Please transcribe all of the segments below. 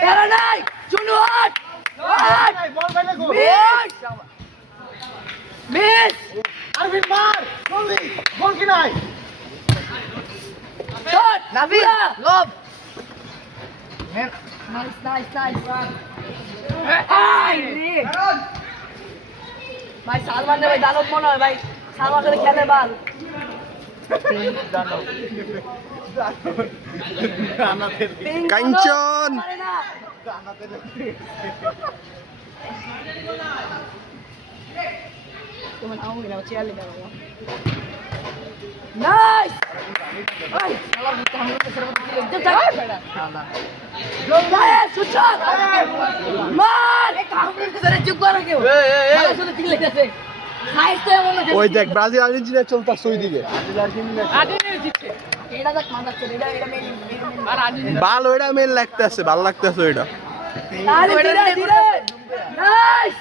তেরা নাই চুনু হট বল বাইলে গো মিস আরবিন মার জলদি গোল কি নাই শট নাবিলা লব নাইস ভাই সালমান ভাই দানব মনে হয় ভাই সালমান করে খেলে বল কাঞ্চন নাইস ওই দেখ ব্রাজিল আর্জেন্টিনা চলতেছে ওইদিকে বাল ওইটা মেল লাগতেছে ভালো লাগতেছে ওইটা আরে নাইস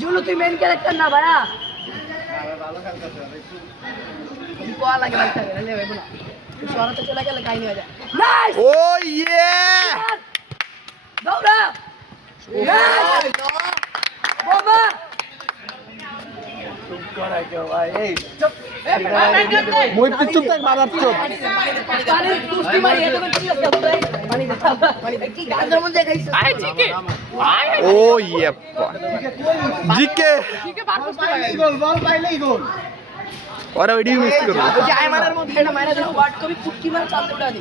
জুলু তুই মেন ক্যারেক্টার না ভাইয়া লাগে শহরতে চলে গেলে কাহিনী হয়ে যায় নাইস ও ইয়ে দৌড়া বাবা মইতে চুপ থাক মাদার চুপ পানির কুস্তি মারি এত করে কি লাগছে পানি দে কি গান্ধার মধ্যে গাইছ আয় ঠিকই ও ইয়ে জিকে বল পাইলেই গোল ওরা ওইটাই মিস করবে ওই যে আয়মানের মধ্যে এটা মারা দিল ওয়াট কবি ফুটকি মারা চালতে উড়া দি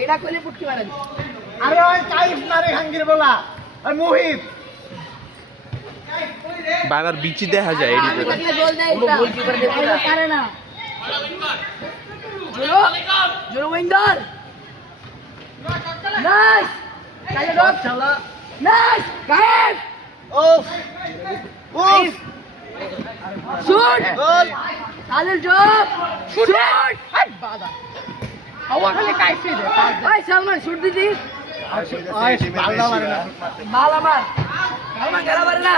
এটা কইলে ফুটকি মারা দি আরে ওই কাইফ না রে হাঙ্গির বলা আর মুহিত বাবার বিচি দেখা যায় এডি করে গোল দেয় এটা গোলকিপার দেখো না পারে না জুলো জুলো উইন্ডার নাইস কালে ডক চলো নাইস গাইস ওফ ওফ শুট গোল কালের জব শুট হাট বাদা হাওয়া খালি কাইফি দে ভাই সালমান শুট দিদি বাংলা মারে না বালা মার সালমান গেলা মারে না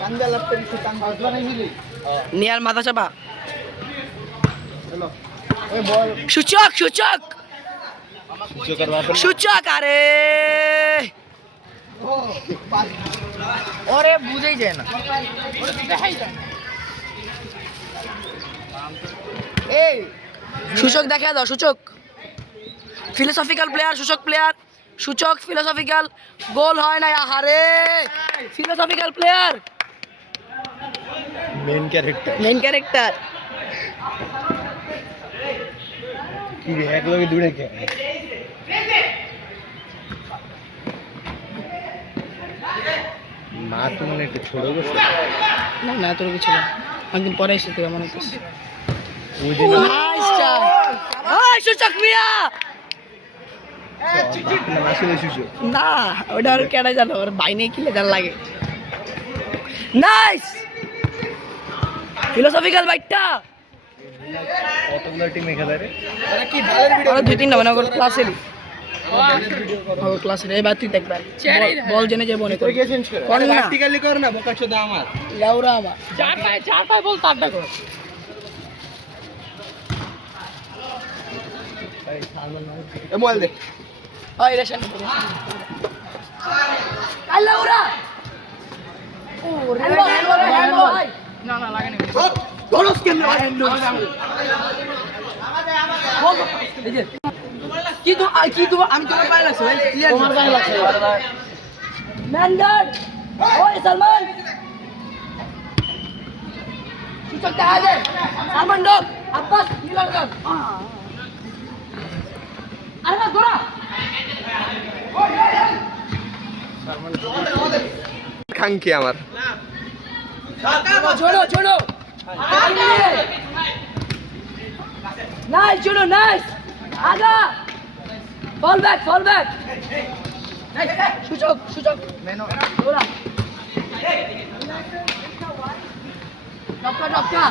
কান্দা লাগতেন সুতান বাজলা নাই মিলি নিয়ার মাথা চাপা চলো ওই বল সূচক সুচকার বাপ সূচক আরে ওরে বুঝেই যায় না এই সূচক দেখা দাও সূচক ফিলোসফিক্যাল প্লেয়ার সূচক ফিলোসফিক্যাল গোল হয় না আহারে ফিলোসফিক্যাল প্লেয়ার মেইন ক্যারেক্টার কি রে এক লগে দূরে কে মা তো মনে একটু ছোট গেছে না তোর কিছু না একদিন পরে এসে তুই মনে করছিস ওই দিন নাইস চাল ওই সূচক মিয়া আসলে সুচো না ওটা আর কেডা জানো ওর বাইনে কি লেজার লাগে নাইস ফিলোসফিক্যাল বাইটটা কতগুলো টিম খেলে রে ওরা দুই তিনটা মনে কর ক্লাসেরই ও ক্লাসের এই বাতি দেখবা বল জেনে যে মনে করি কর না প্র্যাকটিক্যালি কর না বোকা চোদা আমার লেউরা আমার চার পায় বল তারটা কর এ মোবাইল দে ওই রেশন আই লেউরা ও হ্যান্ডবল না লাগেনি দরস কেন হ্যান্ডবল এই যে কি তো আমি তোমার পায়ে লাগছে ভাই ক্লিয়ার তোমার পায়ে লাগছে ম্যানগার্ড ওই সালমান সূচক দেখা দে সালমান ডক আব্বাস মিলার ডক আরে না গোরা খাঙ্কি আমার छोड़ो नाइस छोड़ो नाइस आगा फॉल बैक सुचक मैनो थोड़ा डॉक्टर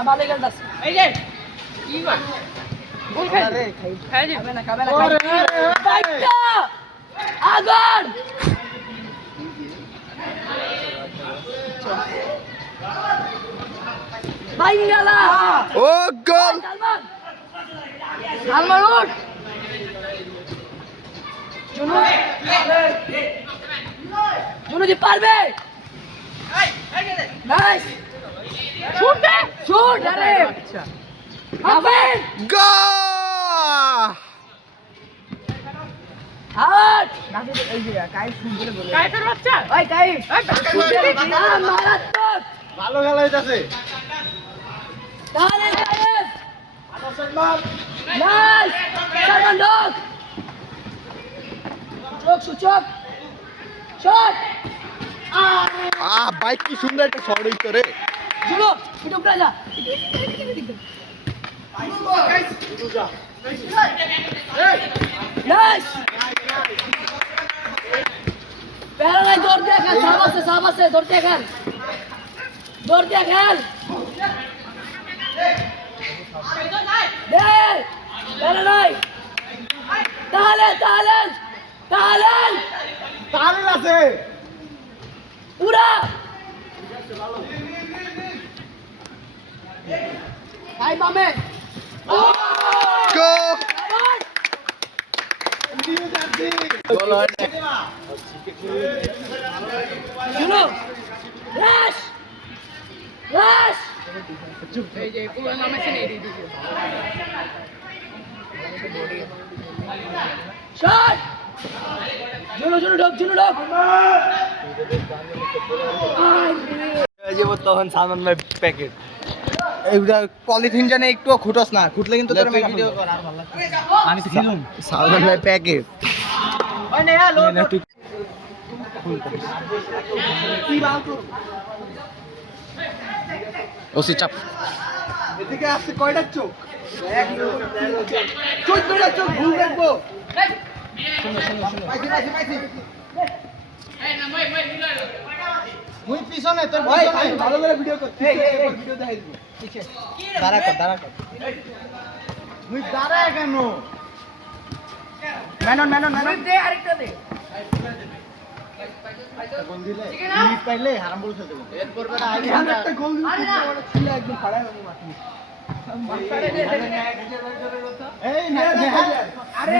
ভালো খেলতাস এই যে কি কর গোল খাই খাই যাবে না খাবে না বাইটা আগুন বাইঙ্গালা ও গোল সালমান সালমান উঠ জুনু জুনু কি পারবে নাইস শুট দে শুট আরে আচ্ছা হাফেজ গোল আউট নাকি এই যে কাইফ শুন বলে বলে কাইফের বাচ্চা ওই কাইফ না মারাত্মক ভালো খেলা হইতাছে তাহলে কাইফ নাইস সালমান ডক চোখ সুচক শট বাইক কি সুন্দর একটা শট হইতো রে জুনো একটু উপরে যা নাইস প্যারা নাই দৌড় দিয়ে খেল সাব আছে দৌড় দিয়ে খেল দে প্যারা নাই তাহলে তাহলে আছে উড়া হাই মামে গোল শুনো রাশ এই যে পুরো নামে চিনি দিয়েছি শট জুনু ঢোক তখন সালমান ভাই প্যাকেট এইটা পলিথিন জানে একটু খুঁটস না খুঁটলে কিন্তু তোর ভিডিও কর আর ভালো লাগবে আমি তো খেলুম সালমান ভাই প্যাকেট ওই নে হ্যালো ওসি চাপ এদিকে আসছে কয়টা চোখ চোখ ভুল দেখবো পাইছি মুই পিছনে তোর পিছনে ভালো করে ভিডিও কর ভিডিও দেখাই দিব দাঁড়া কর মুই দাঁড়ায় কেন মেনন দে আরেকটা দে গোল দিলে মিনিট পাইলে হারাম বল খেলতে এরপর বেটা আগে একটা গোল দিতে বড় ছিল একদম ফাড়ায় বাবু মাটি এই নেহাল আরে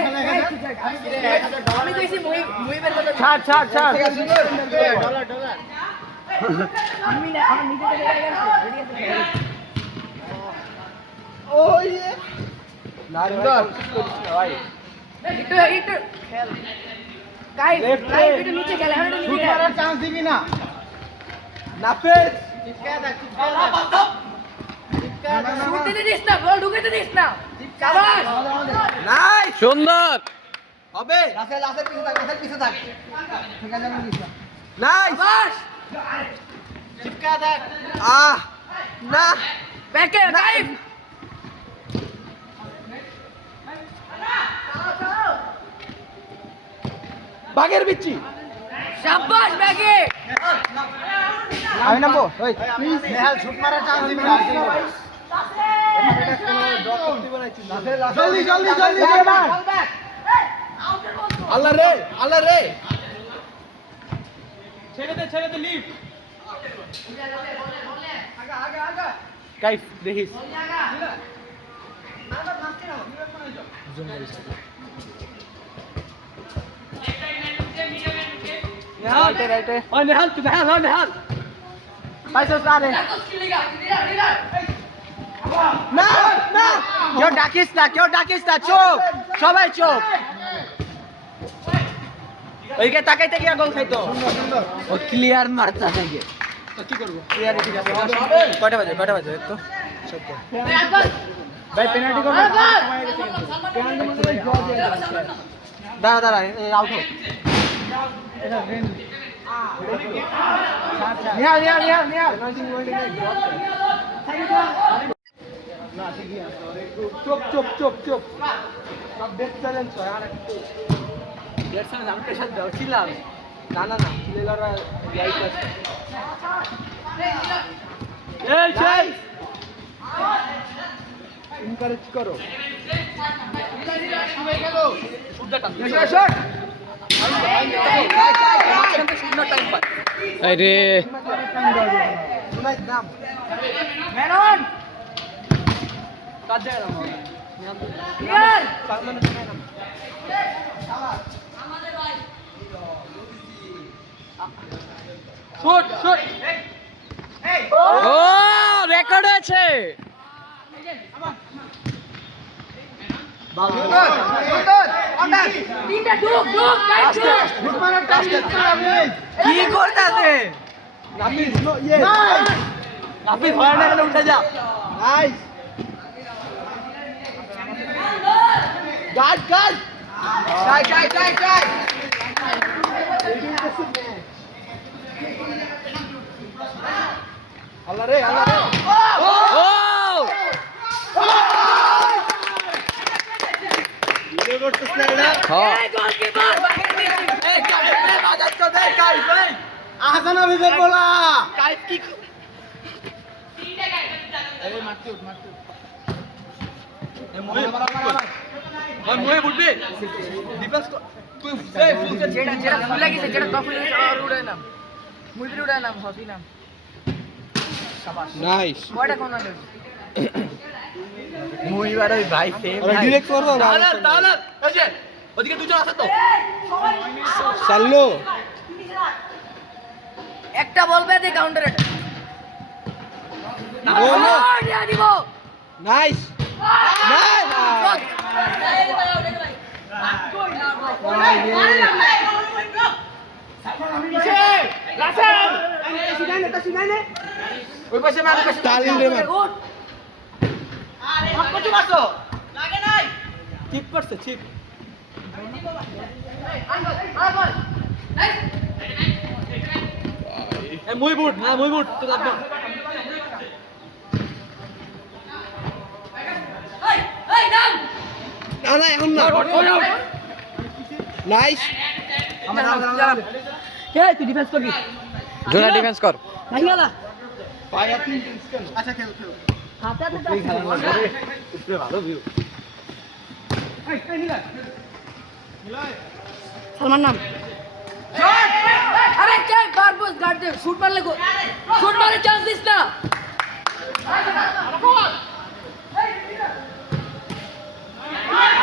আমি কইছি মুই বের করতে ছাড় ডলার আমি নিজে থেকে ওই নারিন্দর ভাই একটু খেল গাইস একটু নিচে খেলে আমি শুট নিচে মারার চান্স দিবি না নাফেজ শুট দিতে দিস না বল ঢুকাতে দিস না শাবাশ নাই সুন্দর হবে রাসেল পিছে থাক ঠিক আছে আমি নিছি নাইস শাবাশ চিপকা দেখ না ব্যাকে গাইস বাগের বিচ্ছি শাবাশ ব্যাকে আমি নামবো ওই নেহাল শুট মারার চান্স দিবি না জলদি আল্লাহ রে ছেড়ে দে লিফট কাইফ দেখিস নেহাল পাইছস না রে না কেউ ডাকিস না চোখ সবাই চোখ ওইকে তাকাইতে গিয়া গোল খাইতো ও ক্লিয়ার মারতা থাকে কি করব ক্লিয়ার ঠিক আছে কয়টা বাজে তো ভাই পেনাল্টি করব দাঁড়া আউট হোক নিয়া চুপ সব ডেট চ্যালেঞ্জ হয় আর একটু ডেট চ্যালেঞ্জ আমি পেশার দাও ছিলাম না না না ছেলেরা লাইট আছে এই এনকারেজ করো আরে নাম মেনন কাজ জায়গা নাম ক্লিয়ার শুট শুট ও রেকর্ড আছে তিনটা ঢুক ঢুক কাট কি করতাছে নাপিস ইয়ে নাপিস হয় না গেলে উঠে যা নাইস গার্ড গার্ড ট্রাই আল্লাহ রে ও ভিডিও করতেছ না এটা হ্যাঁ এই গোলকিপার এই কাই বাজার তো দে কাই ভাই আহানা বিজয় বলা কাই কি এই মারতে উঠ এই মোহে উঠবে ডিফেন্স তুই যেটা যেটা ফুলে গেছে যেটা কফি গেছে আর উড়াই নাম মুইবি উড়াই নাম হফি নাম শাবাশ নাইস কয়টা কোন হলো মুইবার ওই ভাই সেম ওরা ডিরেক্ট করবো না তাহলে এই যে ওদিকে দুজন আছে তো চাললো একটা বল পেতে কাউন্টার এটা ও নো দিয়া দিব নাইস নাইস ওই পাশে মার পাশে তালিম রে মার কত মারছো লাগে নাই ঠিক করছে ঠিক এই মুই বুট তো লাগবে না না এখন না নাইস কে তুই ডিফেন্স করবি জোড়া ডিফেন্স কর নাই গেলা ভাই আপনি আচ্ছা খেল হাতে হাতে উপরে ভালো ভিউ সালমান নাম আরে কে বারবস গার্ড দে শুট মারলে গো শুট মারে চান্স দিস না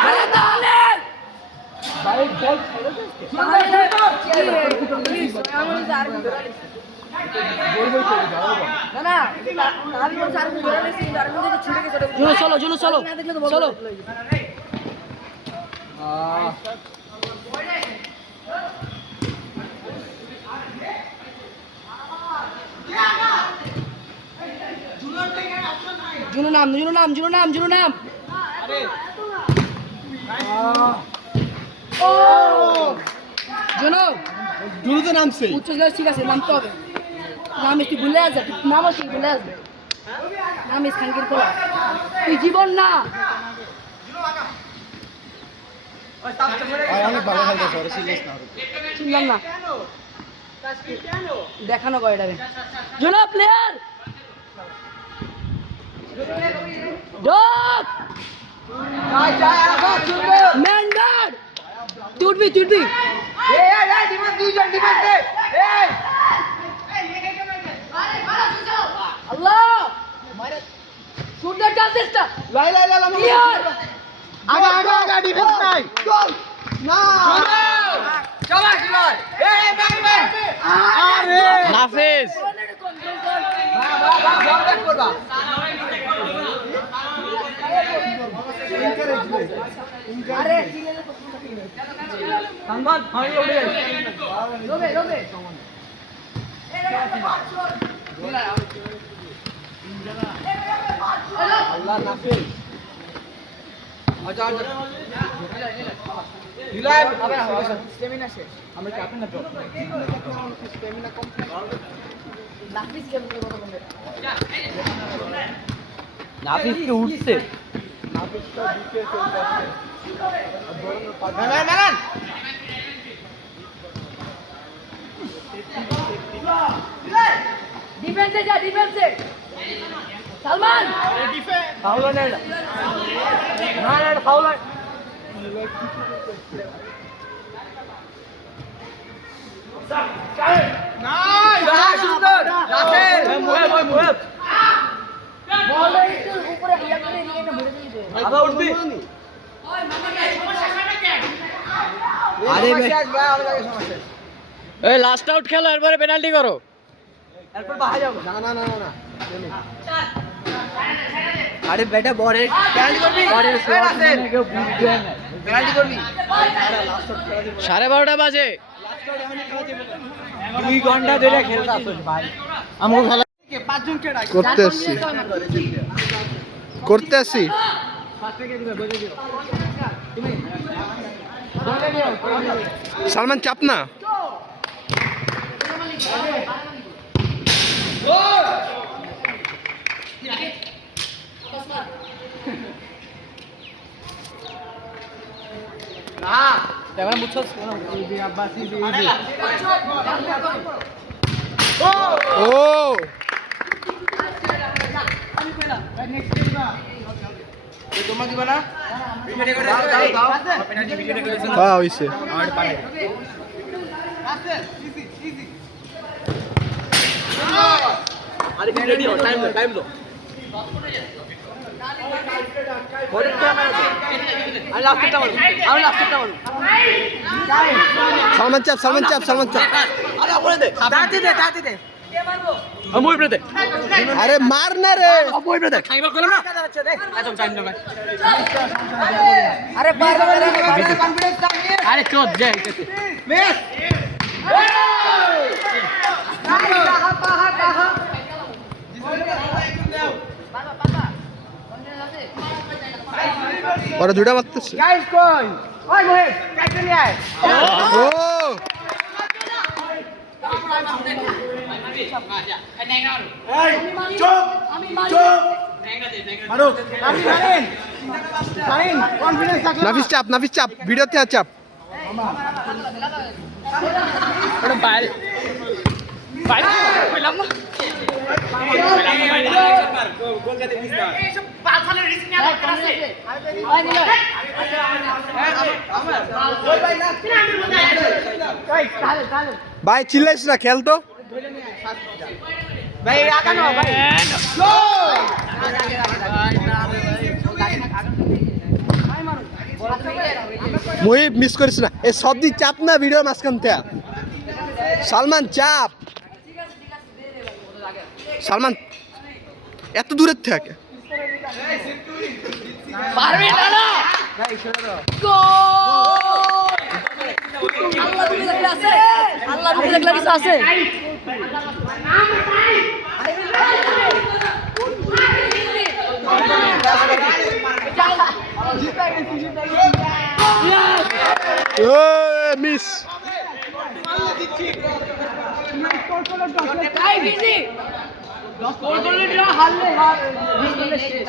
আরে তাহলে ভাই বল প্লিজ আমি আর না না আমি বলছি আর কোন ধরে নেছি আর কোন দিকে ছুটে গেছে জুনো চলো চলো জুনো নাম ও জুনো জুরু তো নামছে উচ্চ গাছ ঠিক আছে নামতে হবে নাম একটু ভুলে আছে নাম আছে ভুলে আছে নাম ইস খানকির কোলা তুই জীবন না ভাই অনেক ভালো খেলতেছে ওরা সিরিয়াস না শুনলাম না দেখানো কয় এটাকে জোনা প্লেয়ার ডক ম্যান গার্ড তুটবি আল্লাহ শুট দ্য চান্সেসটা লাই ক্লিয়ার আগা ডিফেন্স নাই গোল না শাবাশ বল আরে নাফিস বল ব্যাক করবা আরে সালমান আমি উঠে রবে আল্লাহ নাফিস আচ্ছা হিলাই হবে না স্টেমিনা শেষ আমরা কি আপনি না ড্রপ স্ট্যামিনা কম নাফিস কেমন কথা বলবে নাফিস কে উঠছে নাফিসটা দিতে চলছে আর বড় মেলান ডিফেন্সে যা, ডিফেন্সে সালমান ফাউল না না না ফাউল সুন্দর রাসেল বল একটু উপরে ইয়া করে নিয়ে না ভরে দিয়ে দে আবার উঠবি আরে এই লাস্ট আউট খেলো এরপরে পেনাল্টি করো এরপর বাহার যাবো না না না না আরে বেটা বলের পেনাল্টি করবি বলের কেউ বুঝবে না পেনাল্টি করবি 12:30 বাজে 2 ঘন্টা ধরে খেলতে আসছ ভাই আমগো খেলা পাঁচজনকে ডাক করতে আসছি করতে আসছি সালমান চাপ না তেমন বুঝছস আব্বাসি ও তোমার দিবা না হ্যাঁ হইছে আরে রেডি হও টাইম দাও টাইম দাও বলের ক্যামেরা আমি লাস্টটা মারব সালমান চাপ আরে আপনি দে দাঁতি দে আমি ওই ব্রেতে আরে মার না রে ওই ব্রেতে খাইবার করলাম না একদম টাইম দাও আরে পারবে কনফিডেন্স থাকে আরে চোদ যাই মিস ওরা দুটা মারতেছে গাইস কই ওই মোহিত কাইতে নিয়ে আয় ও মারুক আপনি মারেন কনফিডেন্স থাকলে নাফিস চাপ ভিডিওতে আর চাপ ওটা বাইরে বাইরে কইলাম না ভাই চিল্লাইস না খেল তো ভাই আগানো ভাই মুহিব মিস করিস না এই সব দিক চাপ না ভিডিও মাঝখান থেকে সালমান চাপ সালমান এত দূরের থেকে পারবে না না ভাই শুনে দাও আল্লাহ তুমি দেখলে আছে আল্লাহ তুমি দেখলে কিছু আছে ও মিস তাই বিজি গোল করলে না হারলে মিস করলে শেষ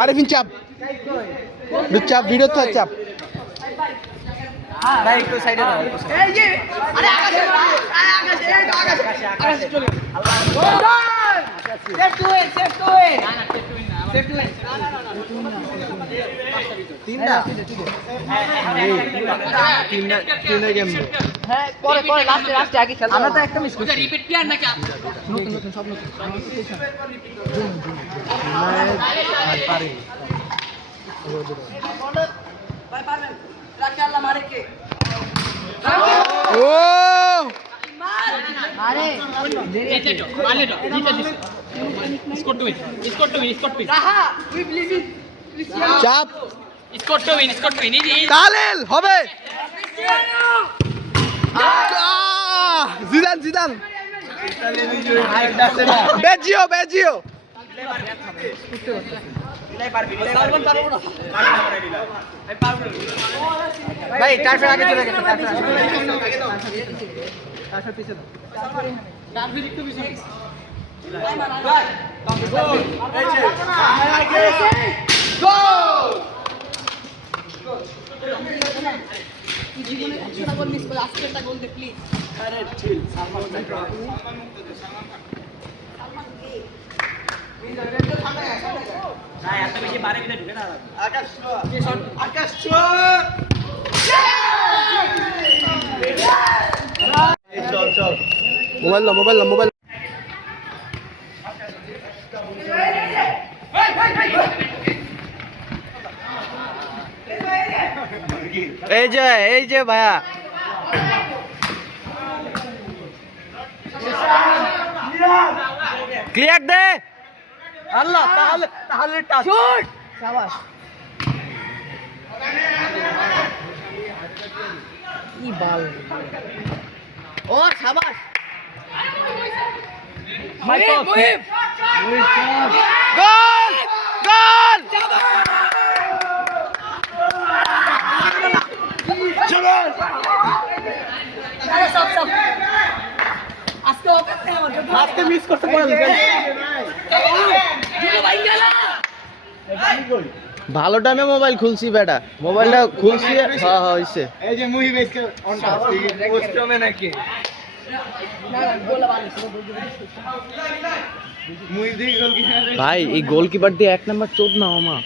আরে ফিন চাপ চাপ ভিডিওতে আর চাপ ভাই একটু সাইডে দাও এই যে আরে আকাশে আকাশে চলে safe to win safe to win তিনটা গেম হ্যাঁ পরে লাস্টে আগে খেলতে আমরা তো একটা মিস করছি রিপিট প্লেয়ার নাকি ভাই পারবেন রাখে আল্লাহ মারে কে ও আরে রাহা উই বিলিভ ইন চাপ তালেল হবে জিদান বেজিও ভাই টাইফের আগে চলে গেছে ডান দিক একটু পিছনে ভাই জীবনে 100টা গোল মিস করে আজকে একটা গোল দে প্লিজ। মোবাইল এই যে ভাইয়া ক্লিয়ার দে আল্লাহ তাহলে টাচ শুট শাবাশ কি বল ও শাবাশ মুহিব গোল গোল আরে সব আজকে ওকে আমার আজকে মিস করতে পারলি ভাই গেল ভালো টাইমে মোবাইল খুলছি বেটা মোবাইলটা খুলছি হ্যাঁ হইছে এই যে মুহিব আজকে অন পোস্টমে নাকি না গোল ভালো ছিল মুহিব দেখি গোল কি ভাই এই গোলকিপার দিয়ে 1 নাম্বার চোদ না মামা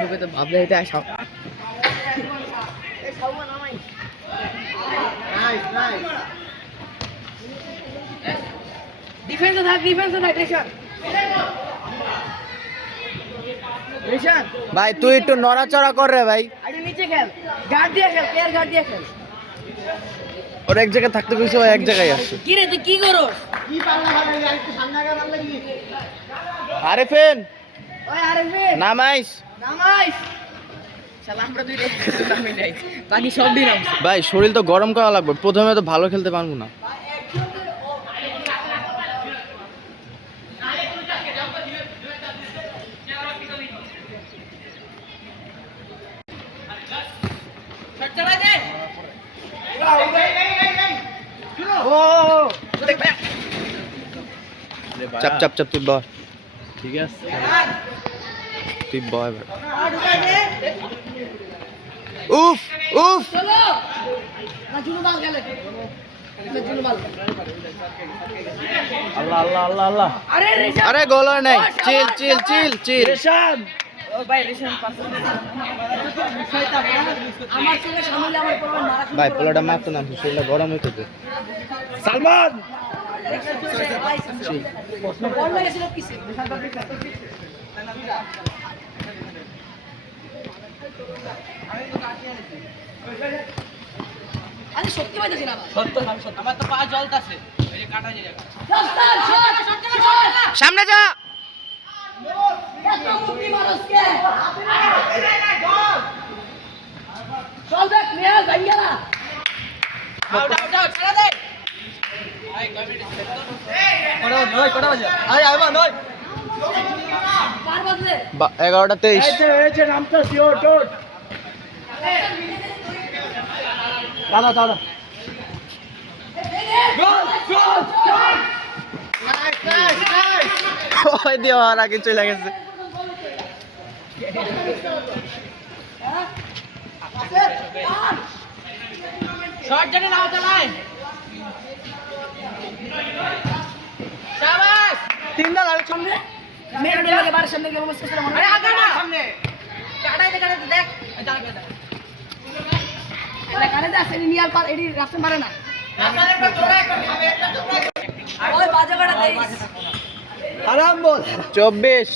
মুখে তো ভাবলে এটা সব নাইস নাইস ডিফেন্সে থাক রেশন রেশন ভাই তুই একটু নড়াচড়া কর রে ভাই আরে নিচে খেল গার্ড দিয়ে খেল প্লেয়ার গার্ড দিয়ে খেল ওর এক জায়গায় থাকতে কইছে ও এক জায়গায় আসছে কি রে তুই কি করস কি পারলা ভালো আর একটু সামনে আগা ভালো লাগি আরেফেন ওই আরে নামাইস নামাইস শালা আমরা দুই রে নামি নাই বাকি সব দিন নামছে ভাই শরীর তো গরম করা লাগবে প্রথমে তো ভালো খেলতে পারবো না চড়া দে চাপ চাপ চাপ তুই বয় ঠিক আছে তুই বয় ভাই উফ উফ চলো না জুনু বাল খেলে জুনু বাল আল্লাহ আল্লাহ আল্লাহ আল্লাহ আরে রেশন আরে গোল হয় নাই চিল চিল চিল চিল রেশন ও ভাই রেশন পাস আমার সঙ্গে সামলে আমার পরবে মারা ভাই পোলাটা মারতো না শরীরটা গরম হইতেছে সালমান বল লাগেছিল কিসে আরে সত্যি বলতেছি না সত্য আমার তো পা জ্বলতাছে এই যে কাটা যায় সামনে যা এত মুক্তি মানুষকে চল দেখ মেয়াল ভাইয়া না আউট ছেড়ে দে কটা বাজে আয় আয় নয় কার বদলে 11:23 দাদা দাদা ওই দিয়ে আর আগে চলে গেছে শর্ট জানি নাও চালাই শাবাশ তিনটা লাগে সামনে মেরে লাগে বাড়ির সামনে গিয়ে মুসকে সালাম আরে আগা না সামনে কাটাইতে দেখ যা গেল এটা কানে দাস এনি নিয়াল পার এডি রাস্তা মারে না রাস্তার একটা জোড়া একটা খাবে একটা জোড়া ওই বাজে কাটা দেইস আরাম বল 24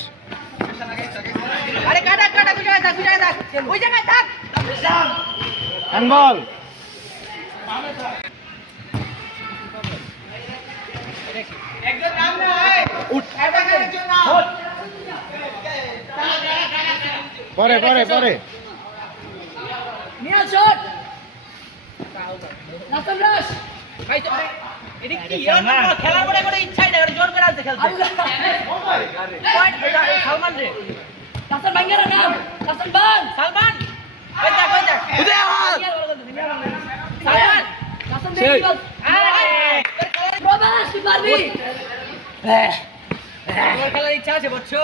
আরে কাটা তুই জায়গায় থাক ওই জায়গায় থাক হ্যান্ডবল একজন নাম না হয় উঠ একজন নাম পরে নিয়াল শট নাসম রাশ ভাই তো এডি কি খেলার পরে ইচ্ছাই না জোর করে আনতে খেলতে পয়েন্ট সালমান রে নাসম ভাঙ্গের নাম নাসম বান সালমান ওই দেখ সালমান নাসম দেখি বল প্রবাস কি পারবি তোমার খেলার ইচ্ছা আছে বুঝছো?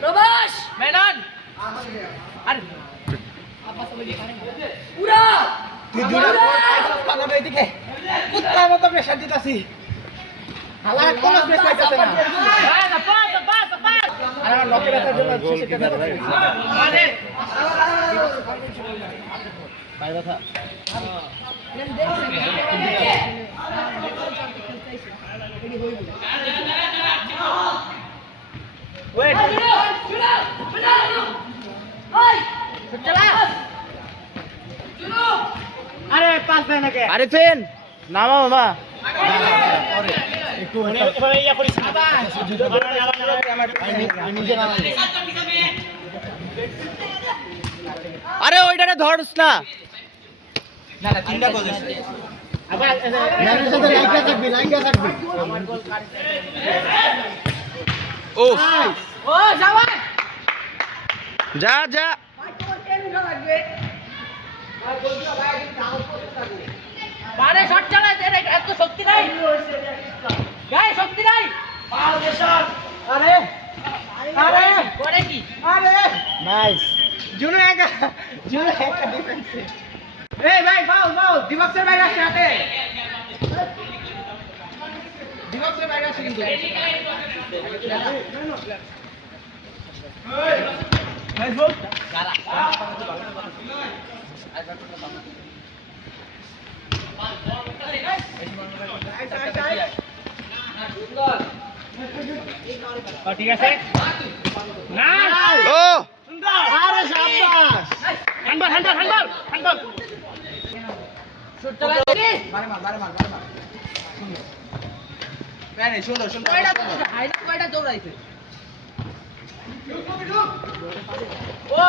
প্রবাস মেনন আরে পুরা তুই দুটা পালাবে এদিকে কুত্তার মতো প্রেসার দিতাছি হালা কোন প্রেসার পাইতাছে না আরে আমার লকের ব্যথার জন্য গোলকিপার ভাই আরে ভাই কথা ওয়েট আরে পাস দেয় নাকি আরে ফেন নামা মামা একটু ইয়া করিস আমি নিজে নামাই আরে ওইটারে ধরস না না না চিন্তা করিস আবার ম্যানের সাথে লাইগা থাকবি ও ও যাওয়া যা যা বারে শট চালায় দে এত শক্তি নাই গায়ে শক্তি নাই আরে আরে করে কি আরে নাইস জুনো একা ডিফেন্সে এই ভাই ফাউল দিবক্সের বাইরে আসছে হাতে দিবক্সের বাইরে আসছে কিন্তু নাইস বল ঠিক আছে ও আরে শাবাশ হ্যান্ডবল শট চালায় দে মারে মার ম্যানে সুন্দর কয়টা তো হাইলাইট কয়টা দৌড়াইছে ও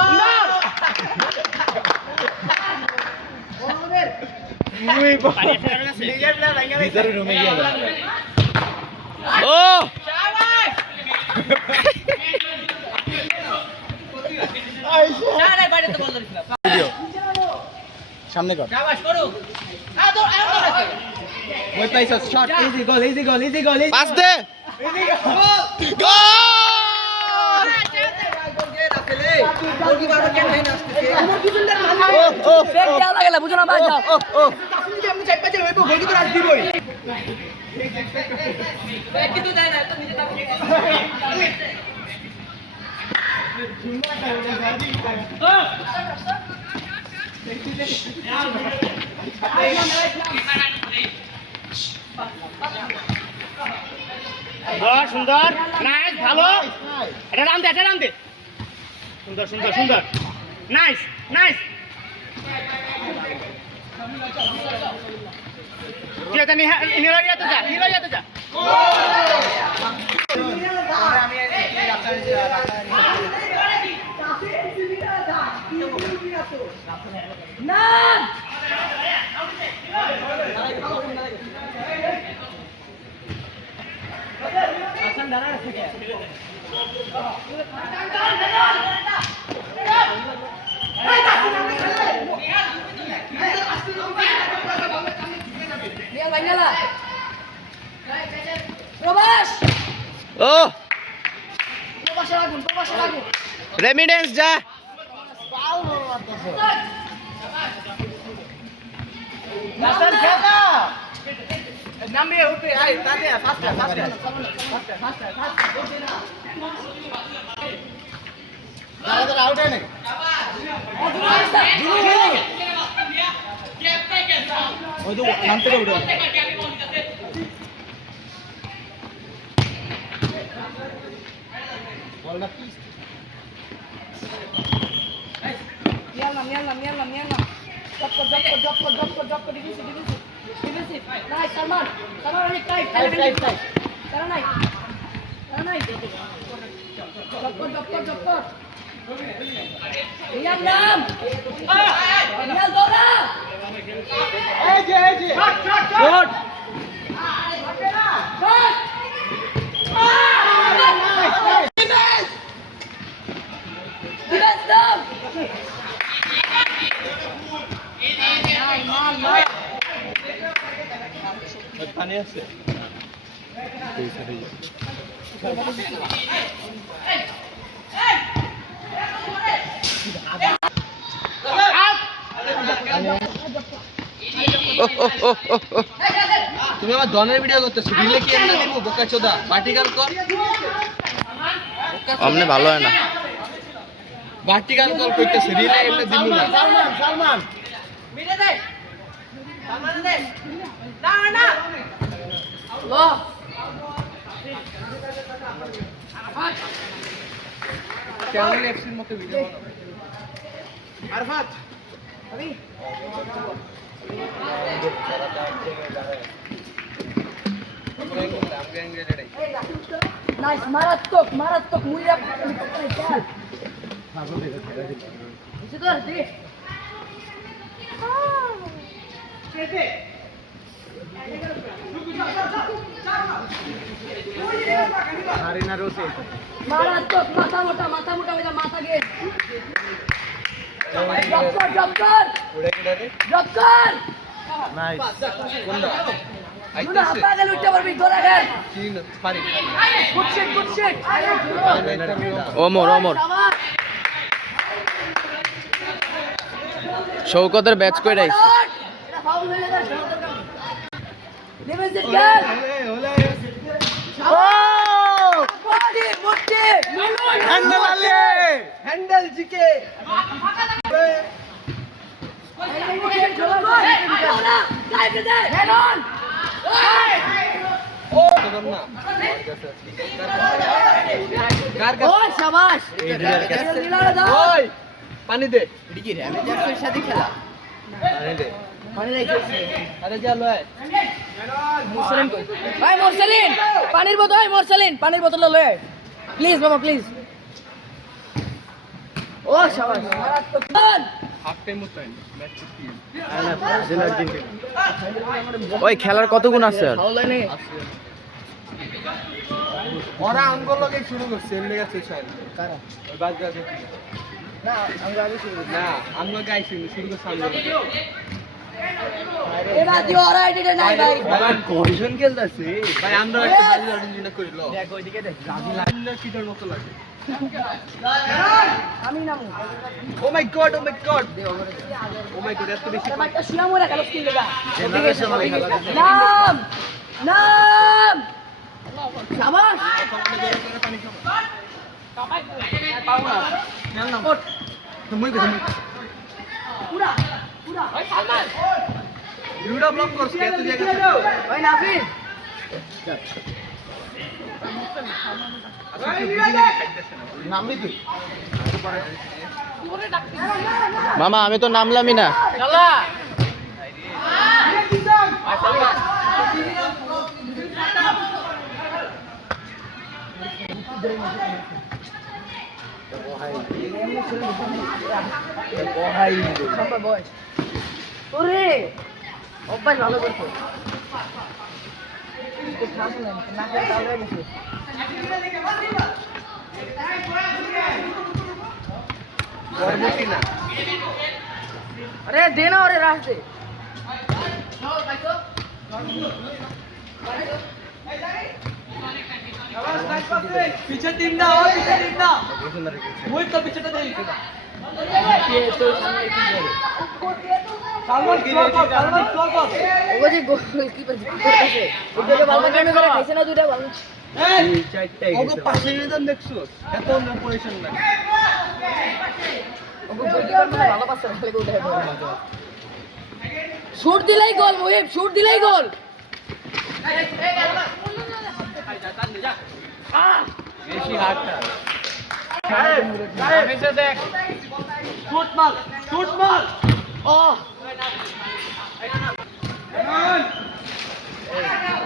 ভিতরে রুমে গিয়ে ও শাবাশ না না বাইরে তো বল দিছিলাম ভিডিও সামনে কর শাবাশ করুক আ দৌড়াইছে ওই পাইছস শট ইজি গোল পাস দে গোল ও ফেক দেওয়া লাগলে বুঝো না ভাই যাও কিন্তু দেয় না তো নিজে সুন্দর নাইস ভালো এটা নাম দে সুন্দর নাইস তুই এটা নিলাইয়াতে যা প্রবাস ও প্রবাসের আগুন রেমিডেন্স যা নামে উঠে আই তাতে ফাস্ট দাদা আউট হয় নাকি ওই তো নাম থেকে উঠে বলটা কি Mierda. Drop ko. Defensive. Nice, Salman. Only tight. Tara, nice. Drop ko. Rian Lam. Rian Dora. এই যে গুড Defense down. পানি গাড়ি আছে তুমি আমার ডনের ভিডিও করতেছো রিলে কি এমনি দিব বোকা চোদা ভার্টিক্যাল কর আমনে ভালো হয় না ভার্টিক্যাল কল করতেছে রিলে এমনি দিব না সালমান মিলে দে সালমান দে না না লো চ্যানেল এফসির মতো ভিডিও বানাও আরফাত আমি নাইস মারাত্মক মারাত্মক মুইরা খেল বুঝতে তো দে মারাত্মক মাথা মোটা হয়ে মাথা গিয়ে ড্রপ কর নাইস কোনটা নুনা হাপা গেল উঠতে পারবি ধরে গেল কি না পারি গুড শিট ওমর শৌকতের ব্যাচ কই রাইছে এটা ফাউল হয়ে গেল লিমিটেড গেল ও মুটি হ্যান্ডেল আলে হ্যান্ডেল জিকে ওই পানি দে আরে যা লয় পানির বোতল লয়ে প্লিজ বাবা প্লিজ ও শাবাশ হাফ টাইম মতন ম্যাচ কি ওই খেলার কত গুণ আছে আর ওরা আমগো লগে শুরু করছে এমনি গেছে ছয় কারা ওই বাদ গাছে না আমরা আগে শুরু করি। না আমগো গাইছি শুরু করছে আমগো এবার দিও ওরা এডিটে নাই ভাই ভাই কয়জন খেলতাছে ভাই আমরা একটা বাজি অর্ডিনেট করিল দেখ ওইদিকে দেখ রাজি লাগলে কিটার মতো লাগে আমি নামু ও my god O my god এত বেশি একটা শুয়া মরে গেল স্কিল লাগা জেনারেশন খেলা নাম নাম শাবাশ মুই কই পুরা পুরা ওই সালমান ভিডিওটা ব্লক করছ এত জায়গা ওই নাফিস নামবি তুই মামা আমি তো নামলামই না চলা ওরে অভ্যাস ভালো করছো পরবর্তী না अरे देना और रास्ते पीछे टीम ना हो पीछे टीम ना मुझ तो पीछे तो नहीं सालमान स्कोर कर वो जी गोलकीपर করতেছে ওইটাকে বল কেন করে খাইছে না দুইটা বল ওগো পাশে নিয়ে দেখছো এত পজিশন না ওগো গোলকিপার মানে ভালো পাস করে গোল দেয় শুট দিলাই গোল মুহিব শুট দিলাই গোল বেশি হাতটা पीछे देख शूट मार ও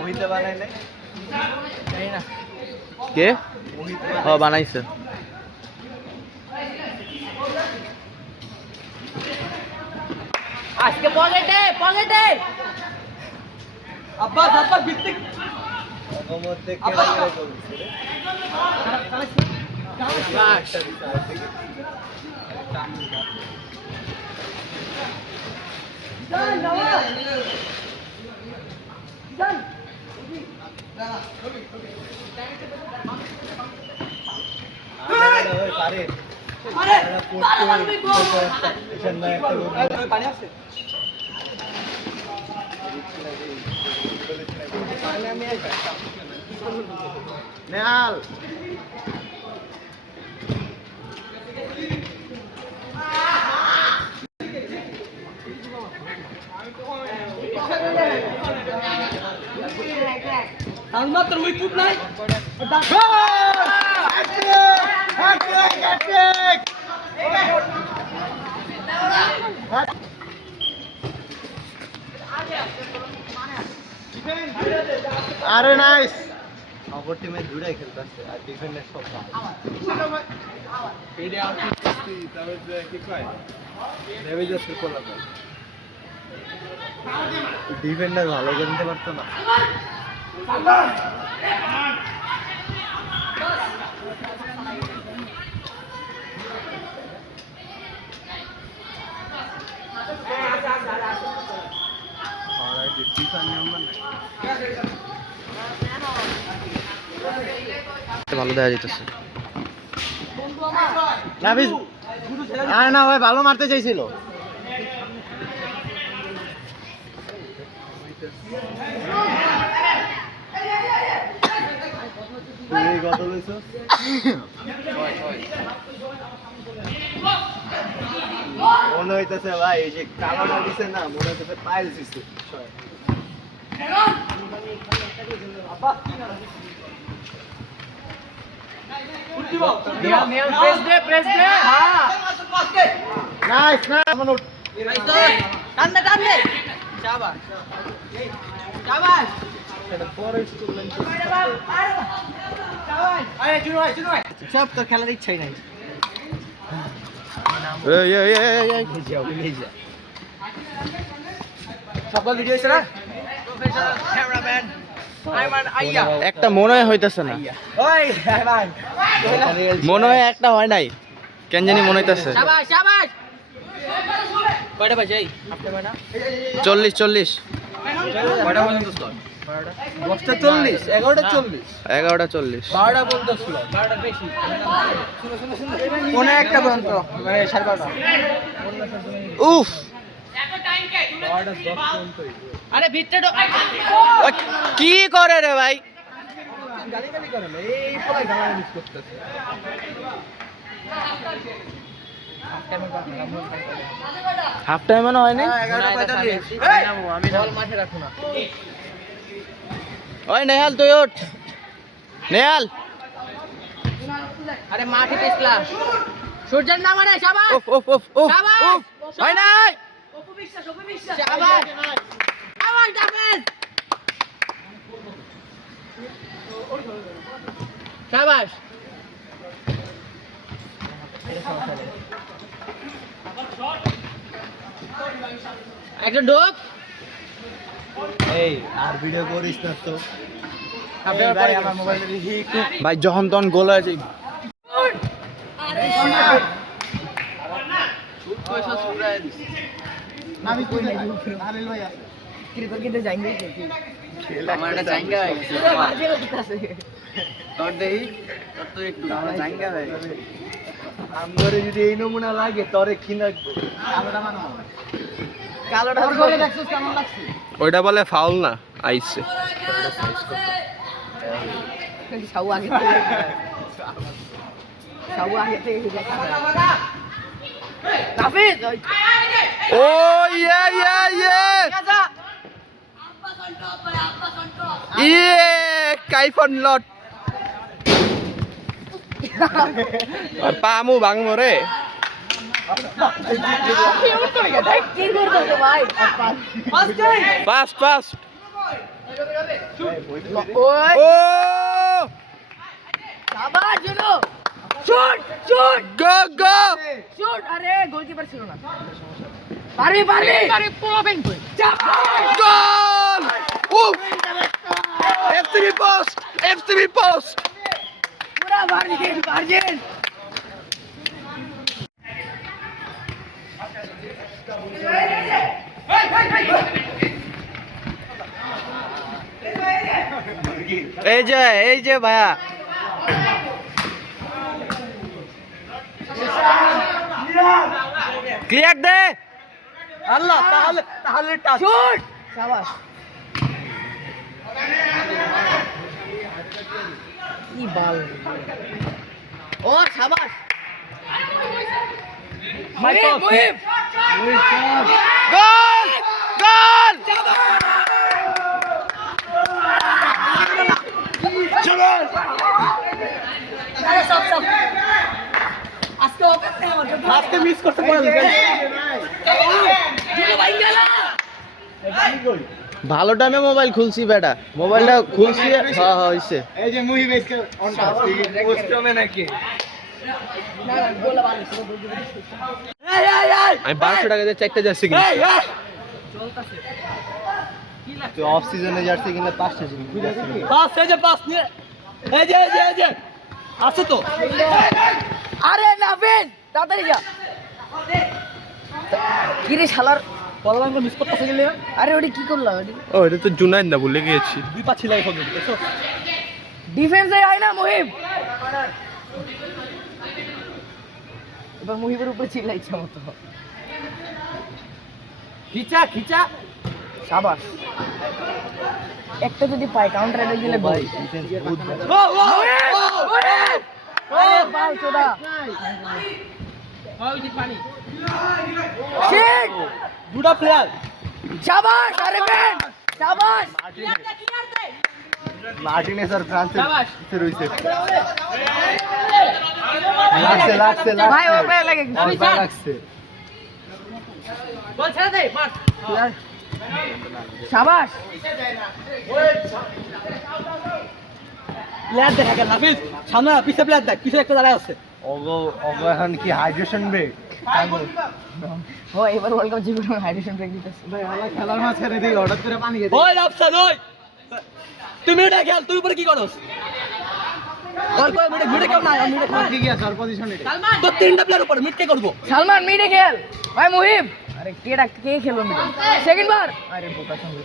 ওইটা বানাই নাই জানি না কে ও বানাইছে আজকে পকেটে अब्बास भित्तिक মধ্যে পানি আছে নেহাল মাত্র উইকেট নাই আরে নাইস অপর টিমে দুটাই খেলতেছে আর ডিফেন্ডার সব ডিফেন্ডার ভালো খেলতে পারতো না ভালো দেখা যেতেছে আরে না ভাই ভালো মারতে চাইছিল মনে হইতেছে ভাই এই যে কালোটা দিছে না মনে হইতেছে পাইল দিছে প্রেস দে হ্যাঁ নাইস না টান দে শাবাশ শাবাশ সব তো খেলার ইচ্ছাই নাই সকল ভিডিও হইছে না প্রফেশনাল ক্যামেরাম্যান আইমান আইয়া একটা মনে হইতেছে না ওই আইমান মনে হয় একটা হয় নাই কেন জানি মনে হইতেছে শাবাশ শাবাশ কয়টা বাজে এই আপনি না 40 কয়টা পর্যন্ত স্লট 10টা 40 11টা 40 11টা 40 12টা পর্যন্ত স্লট 12টা বেশি কোনে একটা পর্যন্ত মানে 12:30 উফ আরে ভিতরে কি করে রে ভাই গালি করে না এই পলাই গালি মিস করতেছে হাফ টাইম মনে হয় না 11:45 আমি বল মাঠে রাখো না ওই নেহাল তুই ওঠ নেহাল আরে মাঠে পিছলা সূর্যের নাম আরে শাবাশ উফ উফ উফ উফ শাবাশ উফ হয় নাই অপু বিশ্বাস শাবাশ শাবাশ ডাফেজ শাবাশ একজন ঢোক এই আর ভিডিও করিস না তো আপনার ভাই আমার মোবাইলে ভাই যখন তখন গোল হয়ে যায় আমি কই নাই আরে লই আছে ক্রিকেট কিনতে যাইঙ্গে আমার এটা জায়গা বাজে হইতাছে তোর দেই তোর তো একটু আমার জায়গা ভাই আমগরে যদি এই নমুনা লাগে তোরে কি লাগবে আলোটা মানো কালোটা তোর করে দেখছস কেমন লাগছে ওইটা বলে ফাউল না আইছে সাউ আগে সাউ আগে থেকে দেখা নাফিজ ও ইয়ে ইয়ে ইয়ে ইয়ে কাইফন লট পামু ভাঙমু রে কি করতেছো ভাই ফাস্ট ফাস্ট ওই ও শাবাশ জুনো শুট শুট গো গো শুট আরে গোলকিপার ছিল না পারবি পারবি আরে পোবেন কই গোল উফ F3 post F3 post পুরা ভার্জিন ভার্জিন এই যে ভাইয়া ক্লিয়ার দে আল্লাহ তাহলে টাচ শুট শাবাশ কি বল ও শাবাশ মুহিব মুহিব গোল গোল আরে সব আজকে ওকে আজকে মিস করতে পারল ভালো টাইমে মোবাইল খুলছি বেটা মোবাইলটা খুলছি হ্যাঁ হইছে এই যে মুহিব আজকে অন টাচ পোস্টমে নাকি না না গোলা বাড়ি আমি 1200 টাকা দিয়ে চারটা জার্সি কিনছি তো অফ সিজনে জার্সি কিনলে 5টা জিনিস বুঝাছি কি পাস এই নিয়ে এই যে আছে তো আরে নাবিন তাড়াতাড়ি যা কি রে শালার বললাম মিস করতে গেলে আরে ওটা কি করলা ওটা ও এটা তো জুনাইদ না ভুলে গিয়েছি দুই পা ছিলাই ফোন দেখছো ডিফেন্সে আয় না মুহিব এবার মুহিবের উপরে চিল্লাইছে মতো খিচা শাবাশ একটা যদি পায় কাউন্টার অ্যাটাক দিলে ভাই আরে বাল চোদা শিট দুটো প্লেয়ার শাবাশ আরে বেন শাবাশ মার্টিনেজ আর ফ্রান্সের রইছে লাগছে ভাই ও পায়ে লাগে লাগছে বল ছেড়ে দে মার শাবাশ প্লেয়ার দেখা গেল নাফিস সামনে পিছে প্লেয়ার দেখ পিছে একটা দাঁড়ায় আছে ওগো এখন কি হাইড্রেশন ব্রেক ও এবার ওয়ার্ল্ড কাপ জিতবে হাইড্রেশন ব্রেক দিতেছে ভাই হালা খেলার মাঝখানে দেখি হঠাৎ করে পানি খেতে ওই রাফসান ওই তুমি এটা খেল তুই উপরে কি করছ ওর কই মিডে কেউ না মিডে খেল ঠিক আছে আর পজিশন এটা সালমান তো তিনটা প্লেয়ার উপরে মিড কে করব সালমান মিডে খেল ভাই মুহিব আরে কে খেলবে মিডে সেকেন্ড বার আরে বোকা সঙ্গে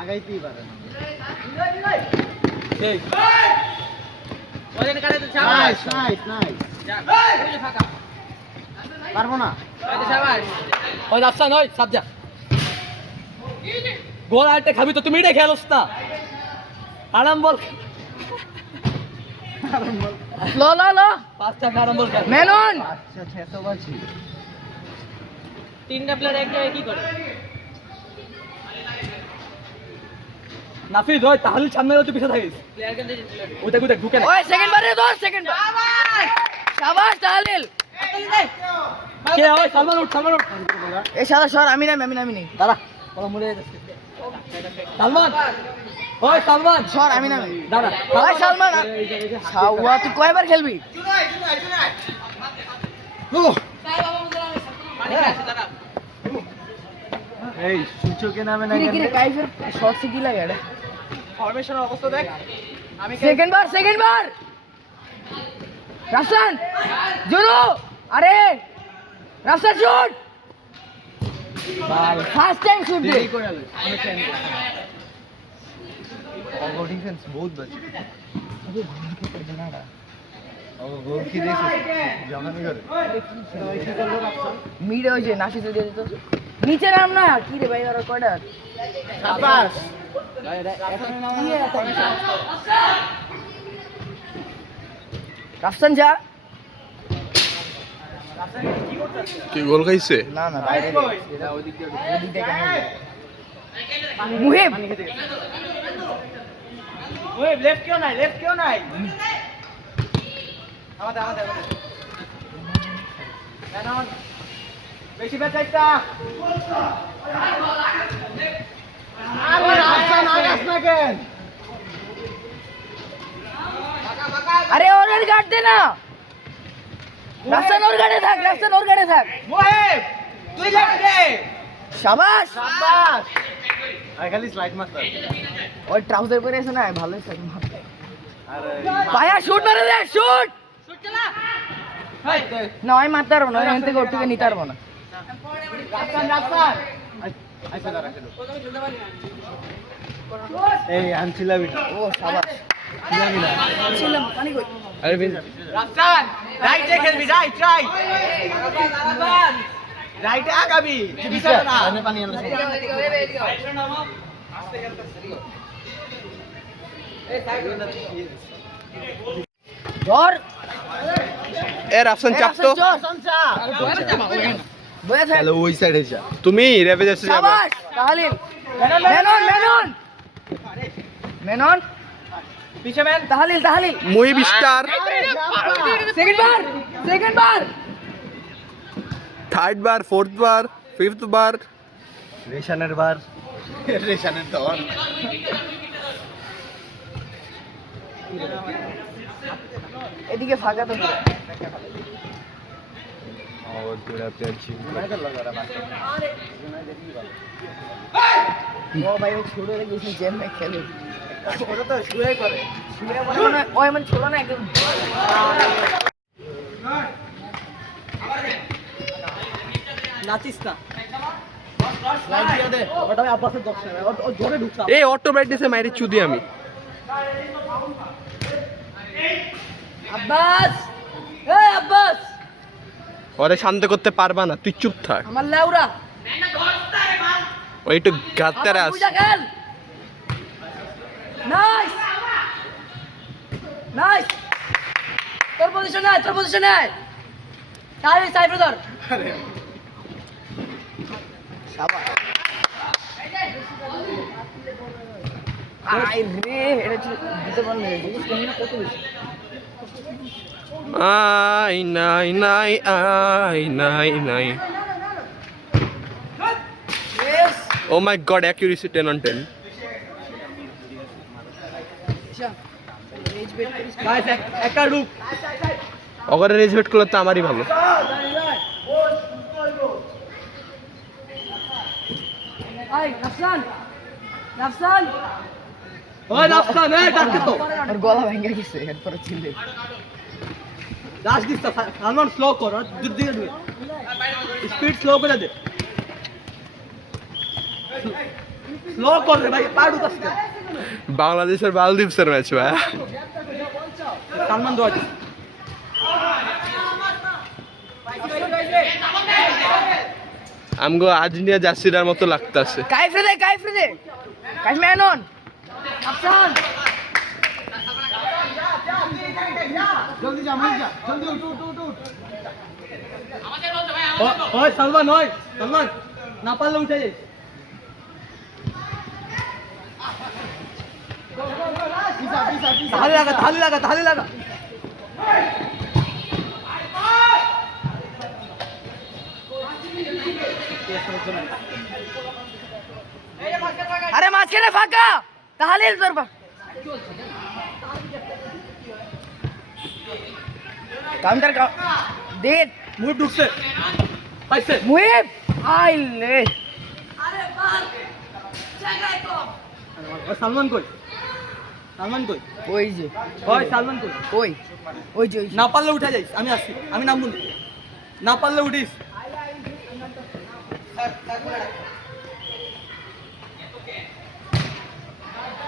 আগাইতেই পারে না এই ওজেন কাটে তো নাইস শাবাশ নাইস যা ওই যে ফাঁকা পারবো না ওই যে শাবাশ ওই রাফসান ওই সাবজা গোল আইতে খাবি তো তুমি এটা খেলছ না আরাম বল লো লো লো পাঁচটা আরাম বল খেল মেনন আচ্ছা ছেতো বাজি তিনটা প্লেয়ার এক জায়গায় কি করে নাফিজ ওই তাহলে সামনে তুই পিছে থাকিস প্লেয়ার কেন দিছিস ওই দেখ ঢুকে না ওই সেকেন্ড বারে ধর সেকেন্ড বার শাবাশ তাহলিল কে ওই সালমান উঠ এ শালা সর আমি নাই দাঁড়া বলা মরে যাচ্ছে সালমান ওই সালমান সর আমি নাই দাঁড়া ভাই সালমান শাওয়া তুই কয়বার খেলবি এই সূচকে নামে না কিরে কিরে কাইফের শর্টসে কি লাগে এটা ফরমেশনের অবস্থা দেখ আমি সেকেন্ড বার রাফসান জুরু আরে Rafsan shoot first time shoot দে দেরি করে আলো অগো ডিফেন্স বহুত বাজে অগো গোল কি দেখছিস জামানি করে মিডে হইছে নাফি তো দিয়ে দিত নিচে নাম না কি রে ভাই ওরা কয়টা সাবাস রাফসান যা কি গোল খাইছে না না বাইরে ওদিক থেকে মুহিব ওই লেফট কেউ নাই আমাদের বেশি ব্যাচ একটা আরে রাফসান আগাস না কেন আরে ওর গার্ড দে না রাফসান ওর গাড়ে থাক মোহেব তুই লেফট দে শাবাশ সাবাস আই খালি স্লাইড মারতে ওই ট্রাউজার পরে আছে না ভালোই থাকে আরে পায়া শুট মারে দে শুট শুট চালা না আমি মারতে পারবো না এখান থেকে ওর থেকে নিতে পারবো না রাফসান আইসা দাঁড়া খেলো ও তুমি খেলতে পারি না এই আনছিলাম এটা ও সাবাস ছিলাম পানি কই আরে বিন রাফসান রাইটে খেলবি রাইট রাইটে আগাবি পিছনে না আমি পানি আনলাম ধর এ রাফসান চাপ তো বয়া থাক তাহলে ওই সাইডে যা তুমি র্যাপে যাচ্ছে যাবে সাবাস তাহলিল মেনন মেনন মেনন পিছে ম্যান তাহলিল তাহলিল মুহিব স্টার সেকেন্ড বার থার্ড বার ফোর্থ বার ফিফথ বার রেশনের বার রেশনের দর এদিকে ফাঁকা তো পুরো। और पूरा प्लेयर ও ভাই ও ছোড়ো রে গেছি জেম মে খেলে ছোট তো শুয়ে করে শুয়ে বলে না ওই মানে ছোড়ো না একদম নাচিস না লাইট দিয়ে দে ওটা আমি আব্বাসের দশ না ও জোরে ঢুকছে এই অটো ব্রাইটনেসে মাইরে চুদি আমি আব্বাস এই আব্বাস ওরে শান্ত করতে পারবা না তুই চুপ থাক আমার লাউরা ওই একটু গাত্তারে আস বুঝা খেল নাইস নাইস তোর পজিশন নাই তাহলে সাইফার ধর আই রে এটা দিতে পারলে জিনিস কেমন কত বেশি আই নাই নাই আই নাই নাই yes oh my god accuracy 10 on 10 আচ্ছা রেজ বেট করিস গাইস একটা লুক অগরে রেজবেট করলে তো আমারই ভালো আই রাফসান ওই রাফসান এই ডাকতে তো আর গলা ভেঙে গেছে এরপর ছিলে দাস দিস সালমান স্লো কর দূর দিকে দূর স্পিড স্লো করে দে স্লো কর রে ভাই পাড়ু কাছে বাংলাদেশের মালদ্বীপসের ম্যাচ ভাই সালমান দোয়া আমগো আর্জেন্টিনা জার্সিটার মতো লাগতাছে কাইফরে দে কাইফ মেনন রাফসান জলদি যা মন যা জলদি উঠ ওই সালমান না পারলে উঠে যাই তাহলে লাগা আরে মাঝখানে ফাঁকা তাহলে তোর কাউন্টার দে মুভ ঢুকছে পাইছে মুহিব আইলে ওই সালমান কই ওই যে ওই সালমান কই ওই যে না পারলে উঠে যাইস আমি আসছি আমি নামবো না। না পারলে উঠিস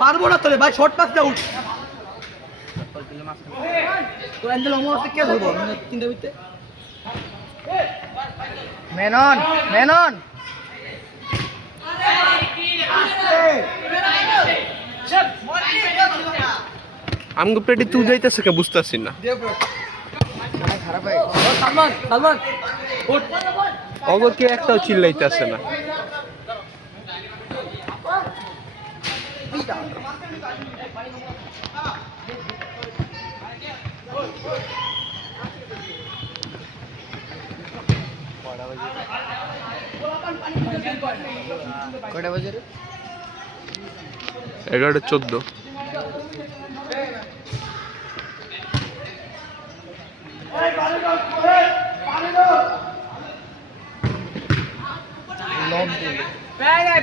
পারবো না তোরে ভাই শর্ট পাসটা উঠ তো অ্যাঞ্জেল অমরতে কে ধরবো তিনটা ভিতরে মেনন আমগো পেটে তুই যাইতাছে কে বুঝতাছি না খারাপ হয়ে সালমান উঠ অগো কে একটাও চিল্লাইতাছে না কয়টা বাজে রে 11:14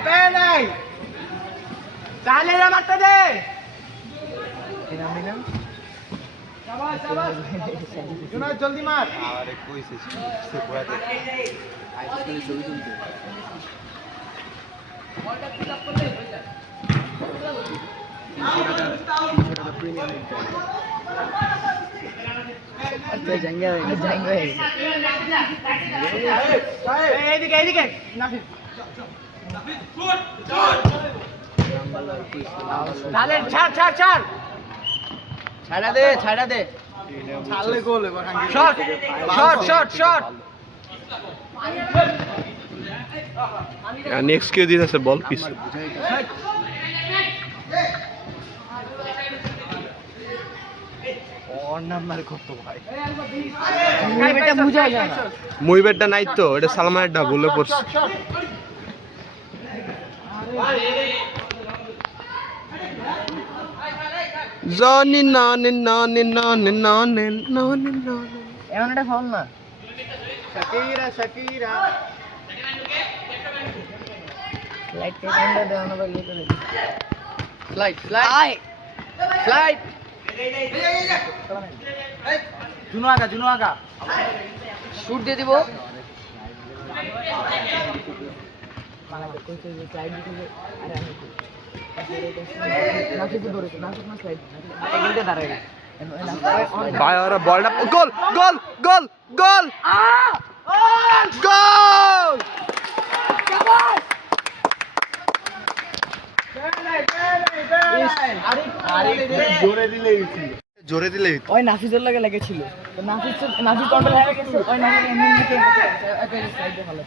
পেনাই তাহলে মারতে দে জলদি মার আরে কইছে সে পড়াতে আইসক্রিম ছবি তুলতে জাঙ্গা হয়ে গেছে। এইদিকে এইদিকে নাফিস তাদের ছাড় ছাড় ছাড় ছাড়া দে ছাড়া দে ছাড়লে গোল এবার shot shot shot shot next কেউ দিতেছে বল পিস ওর নাম্বার কত ভাই এটা বুঝা যায় না। মুহিবেরটা নাই তো এটা সালমানেরটা বলে পড়ছে জানি না নে না নে না নে না নে না নে না নে। এমন একটা ফাউল না। শাকিরা লাইট কে কান্দা দেওয়া বা ইয়ে করে স্লাইড স্লাইড আয় স্লাইড জুনো আগা শুট দিয়ে দিব। স্লাইড দিতে আরে আমি নাফিস ধরেছে নাফিস না স্লাইড এগিয়ে দাঁড়ায় না ভাই ওরা বলটা গোল গোল গোল গোল গোল জোরে দিলে ওই নাফিসের লাগে লেগেছিল তো নাফিস কন্ট্রোল হয়ে গেছে ওই নাফিস এমনি সাইডে ভালো